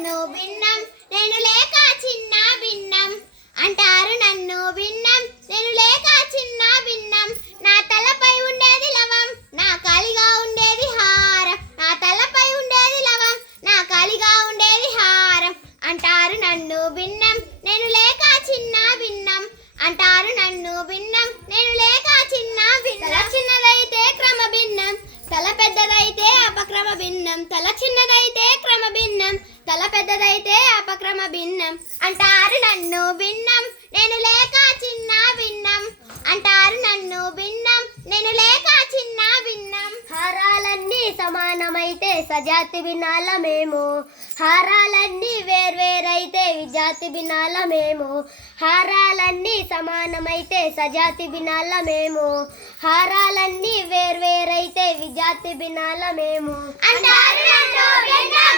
నన్ను భిన్నం నేను లేక చిన్న భిన్నం అంటారు నన్ను భిన్నం నేను లేక చిన్న భిన్నం నా తలపై ఉండేది లవం నా కాలిగా ఉండేది హారం నా తలపై ఉండేది లవం నా కాలిగా ఉండేది హారం అంటారు నన్ను భిన్నం నేను లేక చిన్న భిన్నం అంటారు నన్ను భిన్నం నేను లేక చిన్న భిన్నం తల చిన్నదైతే క్రమ భిన్నం తల పెద్దదైతే అపక్రమ భిన్నం తల చిన్నదైతే క్రమ భిన్నం తల పెద్దదైతే అపక్రమ భిన్నం అంటారు నన్ను భిన్నం నేను లేక చిన్న భిన్నం అంటారు నన్ను భిన్నం నేను లేక చిన్న భిన్నం హారాలన్నీ సమానమైతే సజాతి భిన్నాలమేమో హారాలన్నీ వేర్వేరైతే విజాతి భిన్నాలమేమో హారాలన్నీ సమానమైతే సజాతి భిన్నాలమేమో హారాలన్నీ వేర్వేరైతే విజాతి భిన్నాలమేమో అంటారు నన్ను భిన్నం